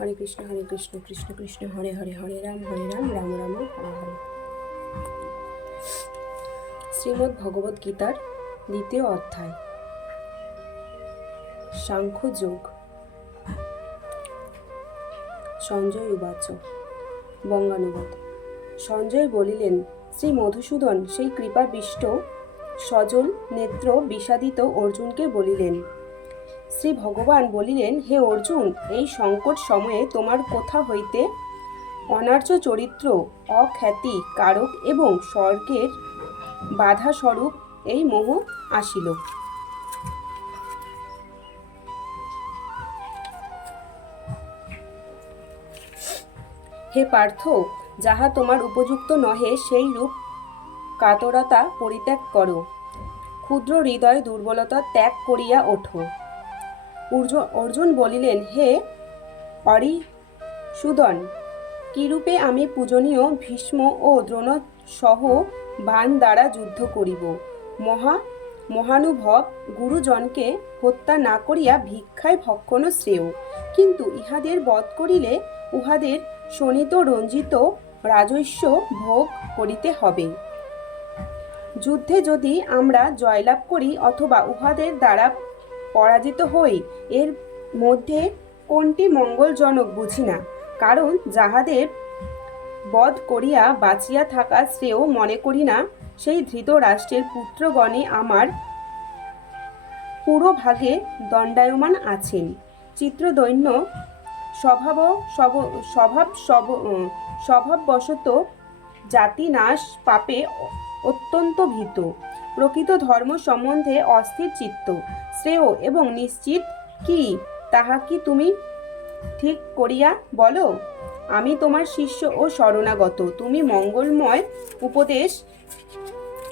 হরে কৃষ্ণ হরে কৃষ্ণ কৃষ্ণ কৃষ্ণ, হরে হরে হরে রাম হরে রাম রাম রাম, হরে হরে শ্রীমদ্ ভগবদ গীতার দ্বিতীয় অধ্যায়। সাংখ্য যোগ। সঞ্জয় উবাচ। বঙ্গানুবাদ। সঞ্জয় বলিলেন, শ্রী মধুসূদন, সেই কৃপাবিষ্ট, সজল, নেত্র, বিষাদিত অর্জুনকে বলিলেন শ্রী ভগবান বলিলেন, হে অর্জুন, এই সংকট সময়ে তোমার কোথা হইতে অনার্য চরিত্র, অখ্যাতি, কারক এবং স্বর্গের বাধা স্বরূপ এই মোহ আসিল। হে পার্থ, যাহা তোমার উপযুক্ত নহে, সেই রূপ কাতরতা পরিত্যাগ করো। ক্ষুদ্র হৃদয় দুর্বলতা ত্যাগ করিয়া ওঠো। অর্জুন বলিলেন, হে অরি সুদন কিরূপে আমি পূজনীয় ভীষ্ম ও দ্রোণ সহ বাণ দ্বারা যুদ্ধ করিব? মহা মহানুভব গুরুজনকে হত্যা না করিয়া ভিক্ষায় ভক্ষণ শ্রেয়। কিন্তু ইহাদের বধ করিলে উহাদের শোণিত রঞ্জিত রাজস্ব ভোগ করিতে হবে। যুদ্ধে যদি আমরা জয়লাভ করি অথবা উহাদের দ্বারা পরাজিত হই, এর মধ্যে কোনটি মঙ্গলজনক বুঝি না। কারণ যাহাদের বধ করিয়া বাঁচিয়া থাকা শ্রেয় মনে করি না, সেই ধৃত রাষ্ট্রের পুত্রগণে আমার পুরো ভাগে দণ্ডায়মান আছেন। চিত্রদৈন্য স্বভাব স্বভাব স্বভাববশত জাতিনাশ পাপে অত্যন্ত ভীত। প্রকৃত ধর্ম সম্বন্ধে অস্থির চিত্ত, শ্রেয় এবং নিশ্চিত কি? তাহা কি তুমি ঠিক করিয়া বলো? আমি তোমার শিষ্য ও শরণাগত, তুমি মঙ্গলময় উপদেশ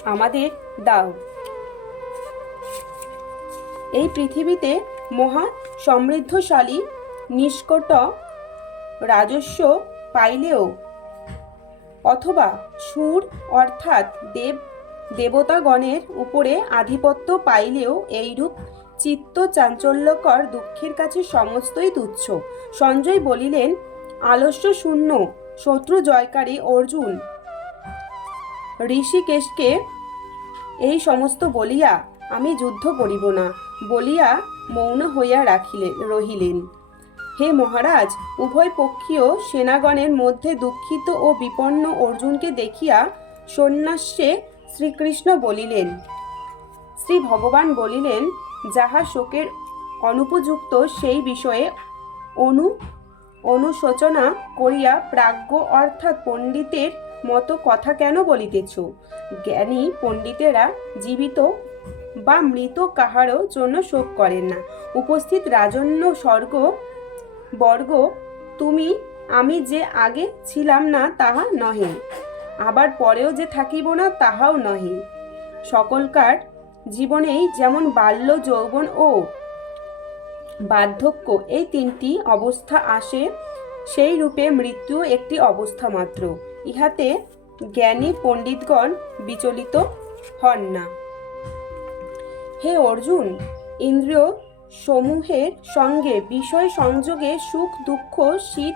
আমাদের দাও। এই পৃথিবীতে মহা সমৃদ্ধশালী, নিষ্কট রাজস্ব পাইলেও অথবা সুর অর্থাৎ দেব দেবতাগণের উপরে আধিপত্য পাইলেও এইরূপ চিত্ত চাঞ্চল্যকর দুঃখের কাছে সমস্তই তুচ্ছ। সঞ্জয় বলিলেন, আলস্য শূন্য, শত্রু জয়কারী অর্জুন। ঋষিকেশকে এই সমস্ত বলিয়া আমি যুদ্ধ করিব না। বলিয়া মৌন হইয়া রাখিলেন, রহিলেন। হে মহারাজ, উভয় পক্ষীয় সেনাগণের মধ্যে দুঃখিত ও বিপন্ন অর্জুনকে দেখিয়া সন্ন্যাস্যে শ্রীকৃষ্ণ বলিলেন, শ্রী ভগবান বলিলেন, যাহা শোকের অনুপযুক্ত সেই বিষয়ে অনু, অনুশোচনা করিয়া প্রাজ্ঞ অর্থাৎ পণ্ডিতের মতো কথা কেন বলিতেছ? জ্ঞানী পণ্ডিতেরা জীবিত বা মৃত কাহারও জন্য শোক করেন না। উপস্থিত রাজন্য স্বর্গ বর্গ, তুমি, আমি যে আগে ছিলাম না, তাহা নহে। আবার পরেও যে থাকিব না, তাহাও নহে। সকলকার জীবনেই যেমন বাল্য যৌবন ও বার্ধক্য এই তিনটি অবস্থা আসে, সেই রূপে মৃত্যু একটি অবস্থা মাত্র। ইহাতে জ্ঞানী পণ্ডিতগণ বিচলিত হন না। হে অর্জুন, ইন্দ্রিয় সমূহের সঙ্গে বিষয় সংযোগে সুখ, দুঃখ, শীত,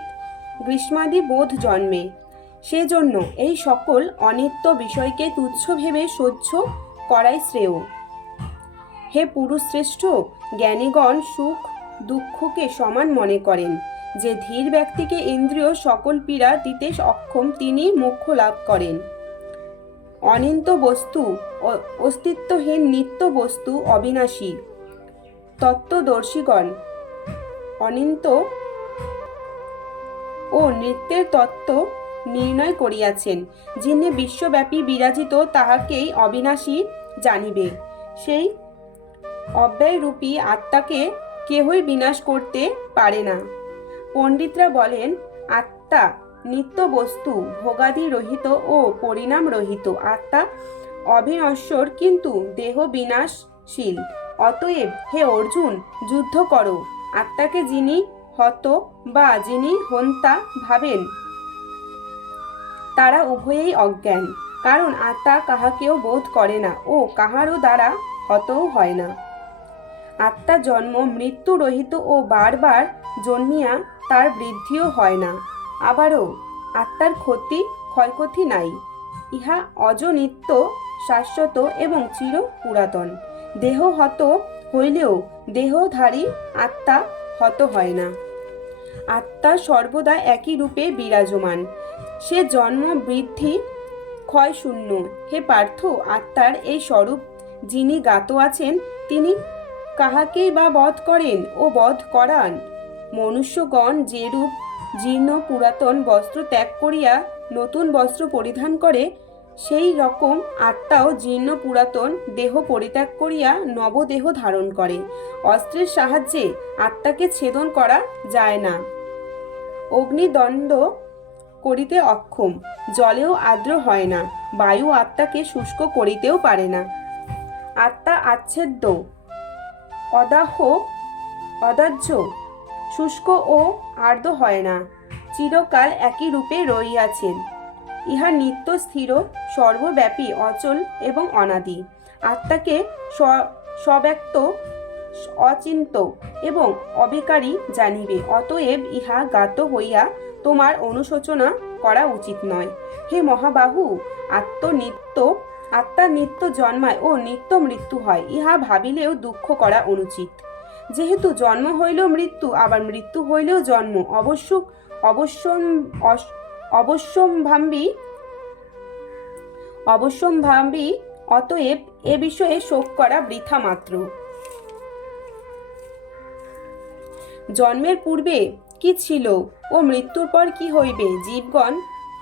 গ্রীষ্মাদি বোধ জন্মে। সেজন্য এই সকল অনিত্য বিষয়কে তুচ্ছ ভেবে সহ্য করাই শ্রেয়। হে পুরুষ শ্রেষ্ঠ জ্ঞানীগণ সুখ দুঃখকে সমান মনে করেন। যে ধীর ব্যক্তিকে ইন্দ্রিয় সকল পীড়া দিতে অক্ষম তিনি মোক্ষ লাভ করেন। অনিন্ত বস্তু অস্তিত্বহীন নিত্য বস্তু অবিনাশী। তত্ত্বদর্শীগণ, অনিন্ত ও নৃত্যের তত্ত্ব নির্ণয় করিয়াছেন, যিনি বিশ্বব্যাপী বিরাজিত তাহাকেই অবিনাশী জানিবে। সেই অব্যয়রূপী আত্মাকে কেহই বিনাশ করতে পারে না। পণ্ডিতরা বলেন, আত্মা নিত্য বস্তু, ভোগাদি রহিত ও পরিণাম রহিত। আত্মা অবিনশ্বর কিন্তু দেহ বিনাশশীল। অতএব হে অর্জুন, যুদ্ধ করো। আত্মাকে যিনি হত বা যিনি হন্তা ভাবেন তারা উভয়েই অজ্ঞান, কারণ আত্মা কাহাকেও বোধ করে না ও কাহারও দ্বারা হতও হয় না। আত্মা জন্ম মৃত্যু রহিত ও বারবার জন্মিয়া তার বৃদ্ধিও হয় না। আবারও আত্মার ক্ষতি, ক্ষয়ক্ষতি নাই। ইহা অজনিত্য, শাশ্বত এবং চির পুরাতন। দেহ হত হইলেও দেহধারী আত্মা হত হয় না। আত্মা সর্বদা একই রূপে বিরাজমান। সে জন্ম বৃদ্ধি ক্ষয় শূন্য। হে পার্থ, আত্মার এই স্বরূপ যিনি গাত আছেন, তিনি কাহাকেই বা বধ করেন ও বধ করান? মনুষ্যগণ যেরূপ জীর্ণ পুরাতন বস্ত্র ত্যাগ করিয়া নতুন বস্ত্র পরিধান করে, সেই রকম আত্মাও জীর্ণ পুরাতন দেহ পরিত্যাগ করিয়া নবদেহ ধারণ করে। অস্ত্রের সাহায্যে আত্মাকে ছেদন করা যায় না। অগ্নিদণ্ড করিতে অক্ষম, জলেও আর্দ্র হয় না, বায়ু আত্মাকে শুষ্ক করিতেও পারে না। আত্মা আচ্ছেদ্য, অদাহ, অদাহ্য, শুষ্ক ও আর্দ্র হয় না, চিরকাল একই রূপে রইয়াছেন ইহা নিত্য স্থির, সর্বব্যাপী, অচল এবং অনাদি। আত্মাকে স্ব- স্বব্যক্ত অচিন্ত এবং অবিকারী জানিবে, অতএব ইহা গাত হইয়া তোমার অনুশোচনা করা উচিত নয়। হে মহাবাহু, আত্মনিত্য আত্মা নিত্য জন্মায় ও নিত্য মৃত্যু হয়, ইহা ভাবিলেও দুঃখ করা অনুচিত। যেহেতু জন্ম হইলেও মৃত্যু, আবার মৃত্যু হইলেও জন্ম, অবশ্য, অবশ্যম, অস- অবশ্যম্ভাবী অবশ্যম্ভাবী, অতএব এ বিষয়ে শোক করা বৃথা মাত্র। জন্মের পূর্বে কি ছিল ও মৃত্যুর পর কি হইবে জীবগণ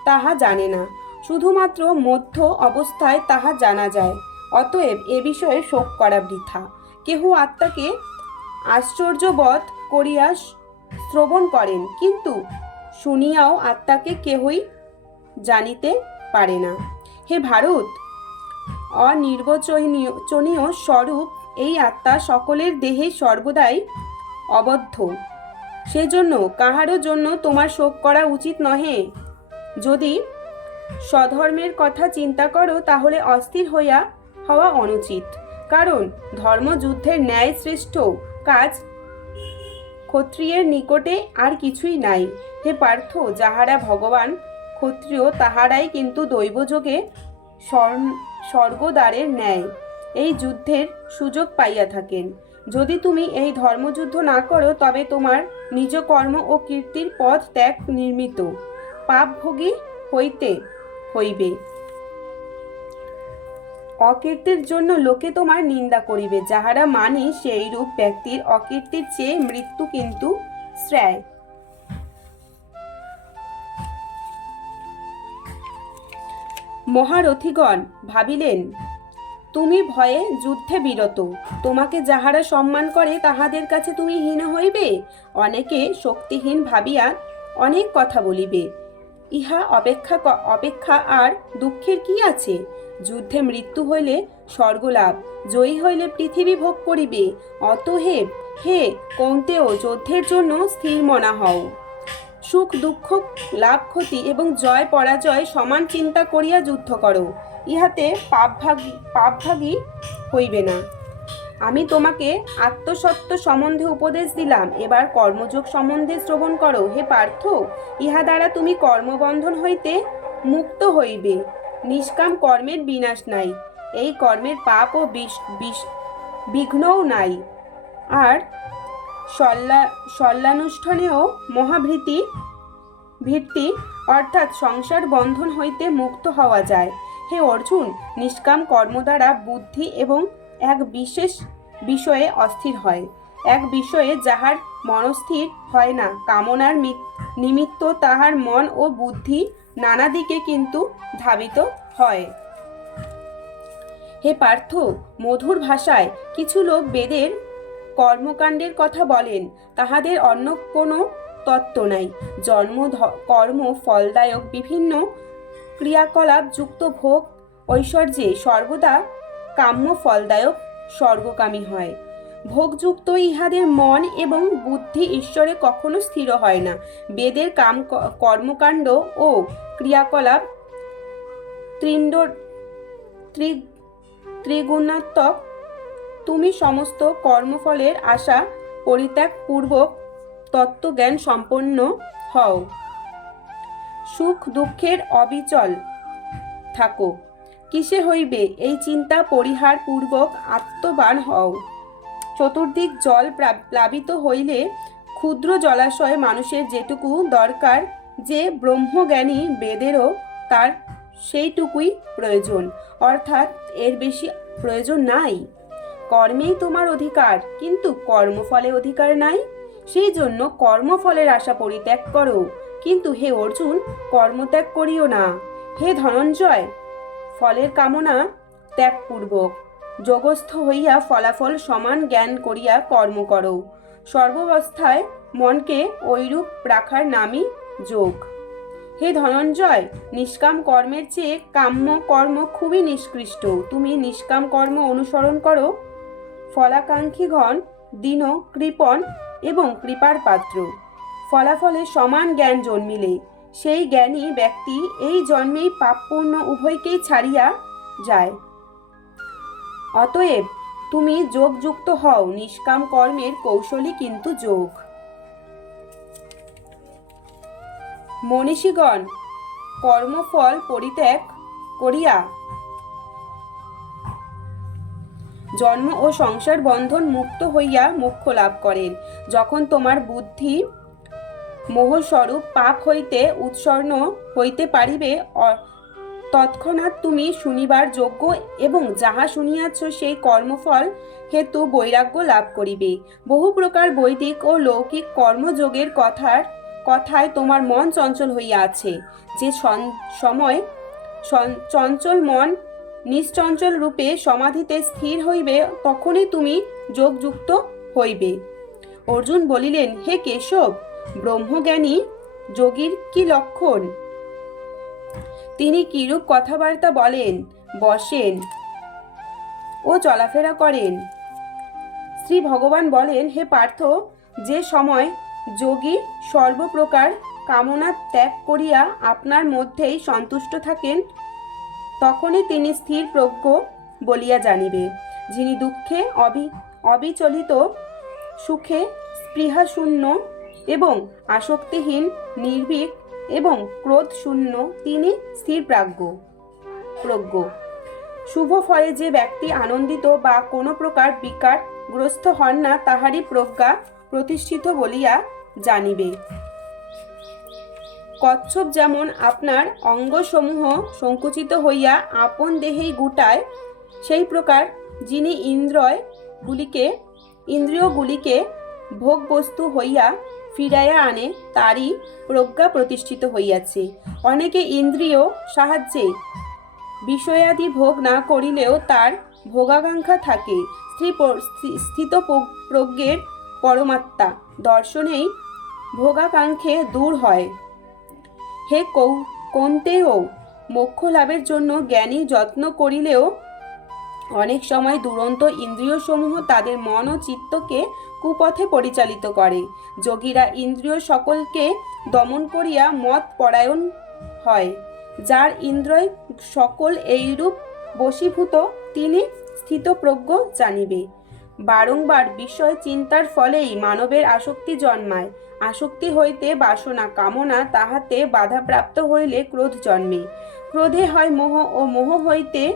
তাহা জানে না। শুধুমাত্র মধ্য অবস্থায় তাহা জানা যায়। অতএব এ বিষয়ে শোক করা বৃথা। কেহ আত্মাকে আশ্চর্যবধ করিয়া শ্রবণ করেন, কিন্তু শুনিয়াও আত্মাকে কেহই জানিতে পারে না। হে ভারত, অনির্বচনীয় স্বরূপ এই আত্মা সকলের দেহে সর্বদাই অবদ্ধ। সেজন্য কাহারও জন্য তোমার শোক করা উচিত নহে। যদি স্বধর্মের কথা চিন্তা করো, তাহলে অস্থির হইয়া হওয়া অনুচিত। কারণ ধর্মযুদ্ধের ন্যায় শ্রেষ্ঠ কাজ ক্ষত্রিয়ের নিকটে আর কিছুই নাই। হে পার্থ, যাহারা ভগবান ক্ষত্রিয়, তাহারাই কিন্তু দৈবযোগে স্বর্গদ্বারের ন্যায়। এই যুদ্ধের সুযোগ পাইয়া থাকেন। যদি তুমি এই ধর্মযুদ্ধ না করো, তবে তোমার নিজ কর্ম ও কীর্তির পথ ত্যাগ নির্মিত। পাপভোগী হইতে হইবে। অকীর্তির জন্য লোকে তোমার নিন্দা করিবে, যাহারা মানি সেই রূপ ব্যক্তির অকীর্তির চেয়ে মৃত্যু কিন্তু শ্রেয়। মহারথিগণ ভাবিলেন তুমি ভয়ে যুদ্ধে বিরত। তোমাকে যাহারা সম্মান করে, তাহাদের কাছে তুমি হীন হইবে। অনেকে শক্তিহীন ভাবিয়া অনেক কথা বলিবে। ইহা অপেক্ষা অপেক্ষা আর দুঃখের কি আছে? যুদ্ধে মৃত্যু হইলে স্বর্গলাভ, জয়ী হইলে পৃথিবী ভোগ করিবে। অতএব হে কৌন্তেয়, যুদ্ধের জন্য স্থির মনা হও। সুখ, দুঃখ, লাভ, ক্ষতি এবং জয়, পরাজয় সমান চিন্তা করিয়া যুদ্ধ করো। ইহাতে পাপভাগী পাপভাগী হইবে না। আমি তোমাকে আত্মসত্ত্ব সম্বন্ধে উপদেশ দিলাম। এবার কর্মযোগ সম্বন্ধে শ্রবণ করো। হে পার্থ, ইহা দ্বারা তুমি কর্মবন্ধন হইতে মুক্ত হইবে। নিষ্কাম কর্মের বিনাশ নাই। এই কর্মের পাপ ও বিঘ্নও নাই। আর সল্লা সল্লানুষ্ঠানেও মহাভৃতি ভিত্তি অর্থাৎ সংসার বন্ধন হইতে মুক্ত হওয়া যায়। হে অর্জুন, নিষ্কাম কর্ম দ্বারা বুদ্ধি এবং এক বিশেষ বিষয়ে অস্থির হয়। এক বিষয়ে যাহার মনস্থির হয় না, কামনার নিমিত্ত তাহার মন ও বুদ্ধি নানা দিকে কিন্তু ধাবিত হয়। হে পার্থ, মধুর ভাষায় কিছু লোক বেদের কর্মকাণ্ডের কথা বলেন, তাহাদের অন্য কোনো তত্ত্ব নাই। জন্ম কর্ম ফলদায়ক বিভিন্ন ক্রিয়াকলাপ যুক্ত ভোগ ঐশ্বর্যে সর্বদা কাম্য ফলদায়ক স্বর্গকামী হয়। ভোগযুক্ত ইহাদের মন এবং বুদ্ধি ঈশ্বরে কখনো স্থির হয় না। বেদের কাম কর্মকাণ্ড ও ক্রিয়াকলাপ ত্রিণ্ড, ত্রি, ত্রিগুণাত্মক তুমি সমস্ত কর্মফলের আশা পরিত্যাগপূর্বক তত্ত্বজ্ঞান সম্পন্ন হও। সুখ দুঃখের অবিচল থাকো। কিসে হইবে এই চিন্তা পরিহার পূর্বক আত্মবান হও। চতুর্দিক জল প্লা- প্লাবিত হইলে ক্ষুদ্র জলাশয়ে মানুষের যেটুকু দরকার, যে ব্রহ্মজ্ঞানী বেদেরও তার সেইটুকুই প্রয়োজন। অর্থাৎ এর বেশি প্রয়োজন নাই। কর্মেই তোমার অধিকার, কিন্তু কর্মফলে অধিকার নাই? সেই জন্য কর্মফলের আশা পরিত্যাগ করো। কিন্তু হে অর্জুন, কর্মত্যাগ করিও না। হে ধনঞ্জয়, ফলের কামনা ত্যাগপূর্বক। যোগস্থ হইয়া ফলাফল সমান জ্ঞান করিয়া কর্ম করো। সর্বাবস্থায় মনকে ঐরূপ রাখার নামই যোগ। হে ধনঞ্জয়, নিষ্কাম কর্মের চেয়ে কাম্য কর্ম খুবই নিষ্কৃষ্ট। তুমি নিষ্কাম কর্ম অনুসরণ করো। ফলাকাঙ্ক্ষীগণ, দীন, কৃপণ এবং কৃপার পাত্র। ফলাফলে সমান জ্ঞান জন্মিলে। সেই জ্ঞানী ব্যক্তি এই জন্মেই পাপপূর্ণ উভয়কেই ছাড়িয়া যায়। অতএব তুমি যোগযুক্ত হও, নিষ্কাম কর্মের কৌশলী কিন্তু যোগ। মনীষীগণ, কর্মফল পরিত্যাগ করিয়া জন্ম ও সংসার বন্ধন মুক্ত হইয়া মোক্ষ লাভ করেন। যখন তোমার বুদ্ধি মোহস্বরূপ পাপ হইতে উৎসর্ণ হইতে পারিবে তৎক্ষণাৎ তুমি শুনিবার যোগ্য এবং যাহা শুনিয়াছ সেই কর্মফল হেতু বৈরাগ্য লাভ করিবে। বহু প্রকার বৈদিক ও লৌকিক কর্মযোগের কথার, কথায় তোমার মন চঞ্চল হইয়া আছে। যে সময় চঞ্চল মন নিশ্চঞ্চল রূপে সমাধিতে স্থির হইবে, তখনই তুমি যোগযুক্ত হইবে। অর্জুন বলিলেন, হে কেশব, ব্রহ্মজ্ঞানী, যোগীর কি লক্ষণ? তিনি কিরূপ কথাবার্তা বলেন, বসেন ও চলাফেরা করেন। শ্রী ভগবান বলেন, হে পার্থ, যে সময় যোগী সর্বপ্রকার কামনা ত্যাগ করিয়া আপনার মধ্যেই সন্তুষ্ট থাকেন তখনই তিনি স্থির প্রজ্ঞ বলিয়া জানিবে, যিনি দুঃখে অবি, অবিচলিত, সুখে স্পৃহাশূন্য এবং আসক্তিহীন, নির্ভীক এবং ক্রোধ শূন্য তিনি স্থির প্রাজ্ঞ, প্রজ্ঞ। শুভ ফলে যে ব্যক্তি আনন্দিত বা কোনো প্রকার বিকারগ্রস্ত হন না, তাহারই প্রজ্ঞা প্রতিষ্ঠিত বলিয়া জানিবে। কচ্ছপ যেমন আপনার অঙ্গসমূহ সংকুচিত হইয়া আপন দেহেই গুটায়, সেই প্রকার যিনি ইন্দ্রয়গুলিকে ইন্দ্রিয়গুলিকে ভোগবস্তু হইয়া ফিরাইয়া আনে, তারই প্রজ্ঞা প্রতিষ্ঠিত হইয়াছে। অনেকে ইন্দ্রিয় সাহায্যে বিষয়াদি ভোগ না করিলেও তার ভোগাকাঙ্ক্ষা থাকে। স্ত্রী স্থিত প্রজ্ঞের পরমাত্মা। দর্শনেই ভোগাকাঙ্ক্ষে দূর হয়। হে কৌ কন্তেয় মোক্ষ লাভের জন্য জ্ঞানী যত্ন করিলেও অনেক সময় দুরন্ত ইন্দ্রিয়সমূহ তাদের মন ও চিত্তকে কুপথে পরিচালিত করে। যোগীরা ইন্দ্রিয় সকলকে দমন করিয়া মত পরায়ণ হয়। যার ইন্দ্রয় সকল এইরূপ বশীভূত, তিনি স্থিতপ্রজ্ঞ জানিবে। বারংবার বিষয় চিন্তার ফলেই মানবের আসক্তি জন্মায়। আসক্তি হইতে বাসনা, কামনা তাহাতে বাধাপ্রাপ্ত হইলে ক্রোধ জন্মে। ক্রোধে হয় মোহ ও মোহ হইতে,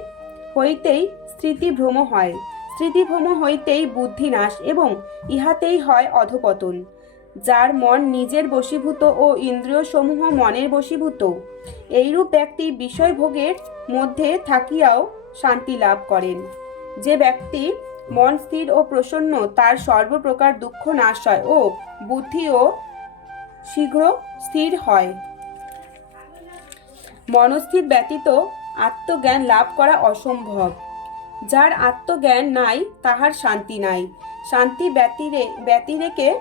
হইতেই স্মৃতিভ্রম হয়। স্মৃতিভ্রম হইতেই বুদ্ধিনাশ এবং ইহাতেই হয় অধপতন। যার মন নিজের বশীভূত ও ইন্দ্রিয়সমূহ মনের বশীভূত, এইরূপ ব্যক্তি বিষয়ভোগের মধ্যে থাকিয়াও শান্তি লাভ করেন। যে ব্যক্তি মন স্থির ও প্রসন্ন, তার সর্বপ্রকার দুঃখ নাশ হয় ও বুদ্ধিও শীঘ্র স্থির হয়। মনস্থির ব্যতীত আত্মজ্ঞান লাভ করা অসম্ভব। যার আত্মজ্ঞান নাই, তাহার শান্তি নাই। শান্তি ব্যতিরে, ব্যতিরেকে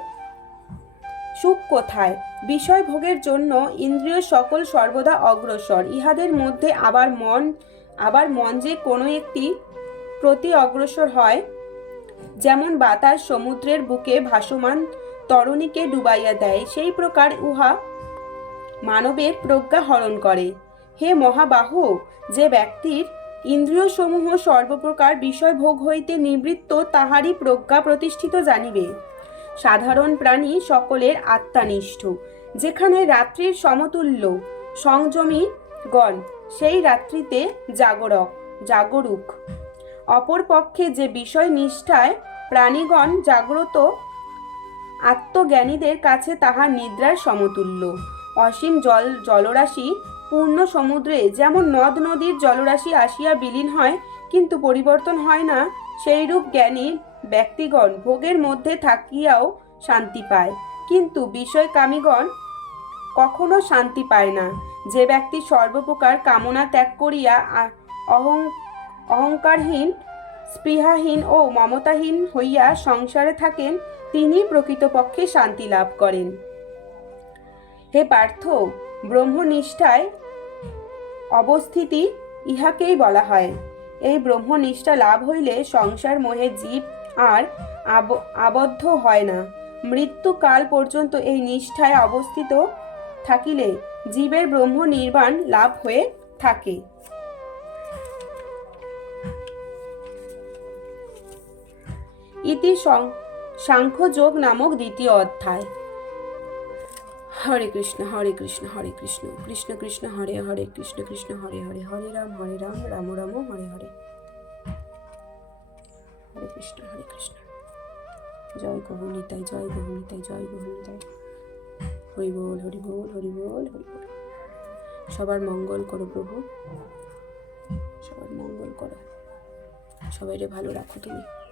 সুখ কোথায়? বিষয় ভোগের জন্য ইন্দ্রিয় সকল সর্বদা অগ্রসর। ইহাদের মধ্যে আবার মন আবার মন যে কোনো একটি প্রতি অগ্রসর হয় যেমন বাতাস সমুদ্রের বুকে ভাসমান তরণীকে ডুবাইয়া দেয়, সেই প্রকার উহা মানবের প্রজ্ঞা হরণ করে। হে মহাবাহ, যে ব্যক্তির ইন্দ্রিয়সমূহ সর্বপ্রকার বিষয় ভোগ হইতে নিবৃত্ত, তাহারই প্রজ্ঞা প্রতিষ্ঠিত জানিবে। সাধারণ প্রাণী সকলের আত্মানিষ্ঠ, যেখানে রাত্রির সমতুল্য সংযমী গণ, সেই রাত্রিতে জাগরক, জাগরুক। অপরপক্ষে যে বিষয় নিষ্ঠায় প্রাণীগণ জাগ্রত আত্মজ্ঞানীদের কাছে তাহার নিদ্রার সমতুল্য। অসীম জল, জলরাশি পূর্ণ সমুদ্রে, যেমন নদ নদীর জলরাশি আসিয়া বিলীন হয়, কিন্তু পরিবর্তন হয় না, সেইরূপ জ্ঞানী ব্যক্তিগণ ভোগের মধ্যে থাকিয়াও শান্তি পায়। কিন্তু বিষয়কামীগণ কখনো শান্তি পায় না। যে ব্যক্তি সর্বপ্রকার কামনা ত্যাগ করিয়া অহং অহংকারহীন, স্পৃহাহীন ও মমতাহীন হইয়া সংসারে থাকেন, তিনি প্রকৃতপক্ষে শান্তি লাভ করেন। হে পার্থ, ব্রহ্মনিষ্ঠায় অবস্থিতি ইহাকেই বলা হয়। এই ব্রহ্মনিষ্ঠা লাভ হইলে সংসার মোহে জীব আর আব- আবদ্ধ হয় না। মৃত্যুকাল পর্যন্ত এই নিষ্ঠায় অবস্থিত থাকিলে জীবের ব্রহ্ম নির্বাণ লাভ হয়ে থাকে। ইতি সাংখ্যযোগ নামক দ্বিতীয় অধ্যায়। হরে কৃষ্ণ হরে কৃষ্ণ হরে কৃষ্ণ কৃষ্ণ কৃষ্ণ, হরে হরে কৃষ্ণ কৃষ্ণ, হরে হরে হরে রাম হরে রাম রাম রাম, হরে হরে। হরে কৃষ্ণ হরে কৃষ্ণ। জয় গৌরনিতাই জয় গৌরনিতাই জয় গৌরনিতাই হরি বল হরি বল হরি বল হরি বল। সবার মঙ্গল করো প্রভু। সবার মঙ্গল করো। সবাইরে ভালো রাখো তুমি।